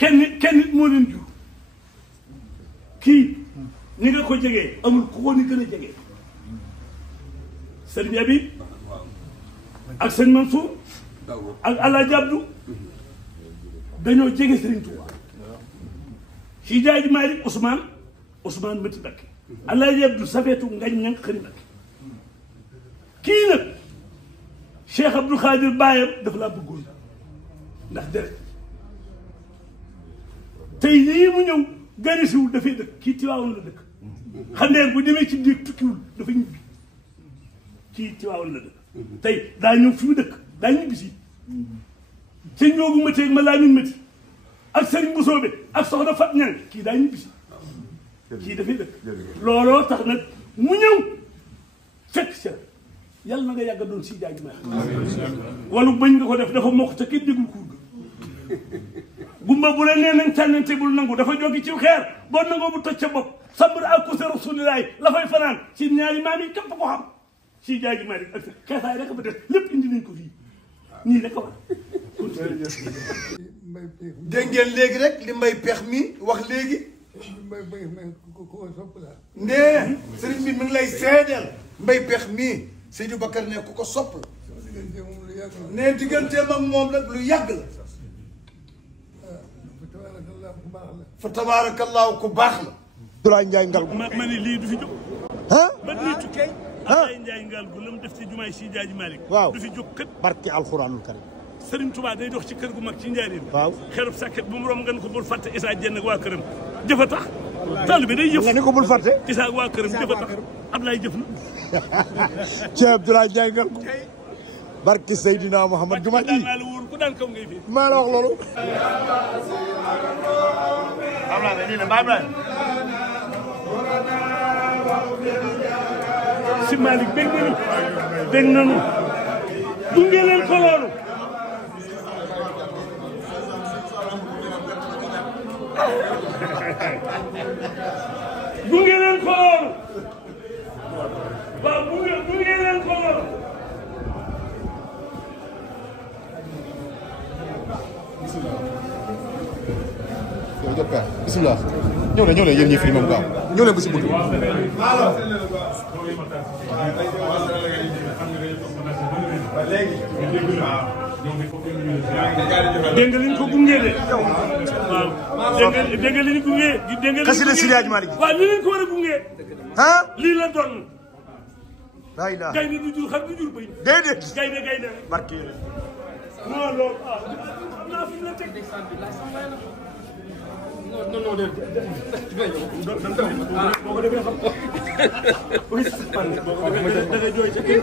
kenn nit moo leen jur kii ni nga ko jegee amul ku ko ni gën a jegee sëriñ Habib ak sëñ Mansour ak Alaaji Abdou dañoo jege sëriñ Touba si jaaji Malick Ousmane Mati Mbacké Alaaji Abdou safeetu ngañ ñang xëri Mbacké kii nag Cheikh Abdou Khadir baayam dafa laa bëggoon ndax deret tey lii mu ñëw ganisiwul dafay dëkk kii Tiwaawan la dëkk xandeer bu demee ci biir tukkiwul dafa ñibbi kii Tiwaawan la dëkk tey daa ñëw fi mu dëkk daa ñibbi si ca ñoogu Mati ak ma Laamin Mati ak Sëriñ bu Soobe ak soxna Fat Ñang kii daa ñibbi si kii dafay dëkk looloo tax nag mu ñëw fekk ca yàlla na nga yàgg doon si jaaji ma walu bañ nga ko def dafa mokk te kenn dégul kuur ga gumba bu la nee nañ tànnante bul nangu dafa jógi ci xeer boo nangoo bu toj ca bopp sabr ak kuse rasulilaay la fay fanaan ci ñaari maam yi képp ko xam si jaaji ma ak xeesaay rek ba des lépp indi nañ ko fii nii rek a war dégg ngeen léegi rek li mbay pex mi wax léegi nee sëriñ bi mi ngi lay seedeel mbay pex mi Seydou Bakar ne ku ko sopp la ne digganteem ak moom nag lu yàgg la fa tabaarakallaahu ku baax la Abdoulaye Ndiaye Ngalgou ma ni lii du fi jóg ba nii tukkee Abdoulaye Ndiaye Ngalgou la mu def ci jumaay si jaaji Malick waaw du fi jóg kët barki alxuraanul karim Serigne Touba day dox ci kër gu mag ci njaareem waaw xerub sàkket bu mu rom nga ne ko bul fàtte Issa Dieng ak waa këram jëfa tax taalibe day jëf nga ne ko bul fàtte Issa ak waa këram jëfa tax Abdoulaye jëf na ci Abdoulaye Ndiaye Ngalgou barki Seydina Mouhamad juma ji maa la wóor ku daan kaw ngay fi maa la wax loolu si Malick dégg nañu gunge leen ko loolu gunge leen ko loolu waaw gunge leen ko loolu bisimilah ñëw leen yéen ñi fii moom gaaw ñëw leen ba si buntu dégg nga li ñu ko gunge de waaw dégg nga li ñu gunge dégg nga xasida Seydi Hadji Malick waaw li leen ko war a gunge ah lii la doon laa ilaaha gaynde du jur xam du jur bëy déedéet gaynde barki non loolu ah naa fi la teg non boo ko defee xam oui boo ko defee da ngay jooy ca kër